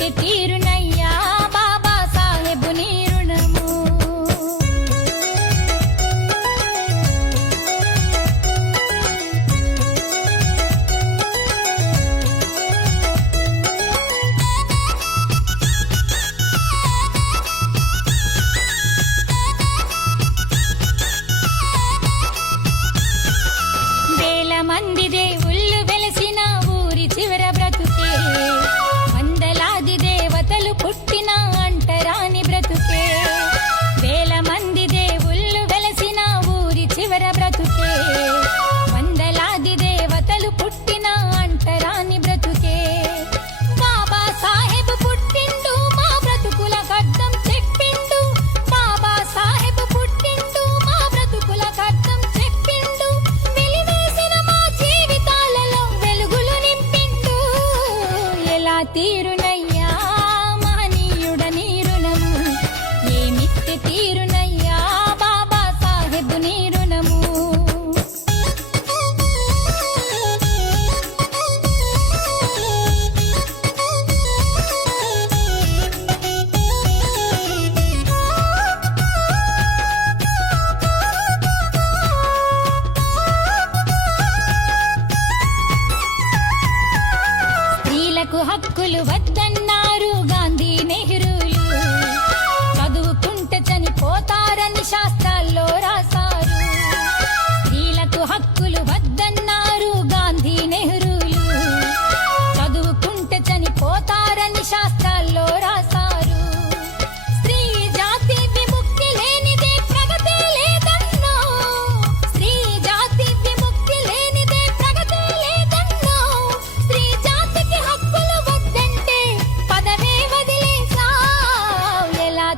ఏమిస్తే తీరునయ్యా బాబా సాహెబు నీ రుణము. వేల మంది దేవుళ్ళు వెలసిన ఊరి చివర బ్రతుకే, వందలాది దేవతలు పుట్టిన అంటరాని బ్రతుకే. వేల మంది దేవుళ్ళు వెలసిన ఊరి చివర బ్రతుకే, వందలాది దేవతలు పుట్టిన అంటరాని బ్రతుకే. బాబా సాహెబ్ పుట్టిండు మా బ్రతుకుల కద్దం చెప్పిండు, బాబా సాహెబ్ పుట్టిండు మా బ్రతుకుల కద్దం చెప్పిండు, వెలివేసిన మా జీవితాలలో వెలుగులు నింపిండు. ఎలా తీరునయ్యా మహనీయుడ నీ రుణము, ఏమిస్తే తీరునయ్యా బాబా సాహెబ్ నీ రుణము. స్త్రీలకు హక్కులు వద్దన్నారు గాంధీ నెహ్రూలు, చదువుకుంటే చనిపోతారని శాస్త్రాల్లో రాశారు. స్త్రీలకు హక్కులు వద్దన్నారు గాంధీ నెహ్రూలు, చదువుకుంటే చనిపోతారని శాస్త్రాల్లో రాశారు. స్త్రీ జాతి విముక్తి లేనిదే ప్రగతి లేదన్నో, స్త్రీ జాతి విముక్తి లేనిదే ప్రగతి లేదన్నో. స్త్రీ జాతికి హక్కులు వద్దంటే పదవే వదిలేసావ్, ఎలా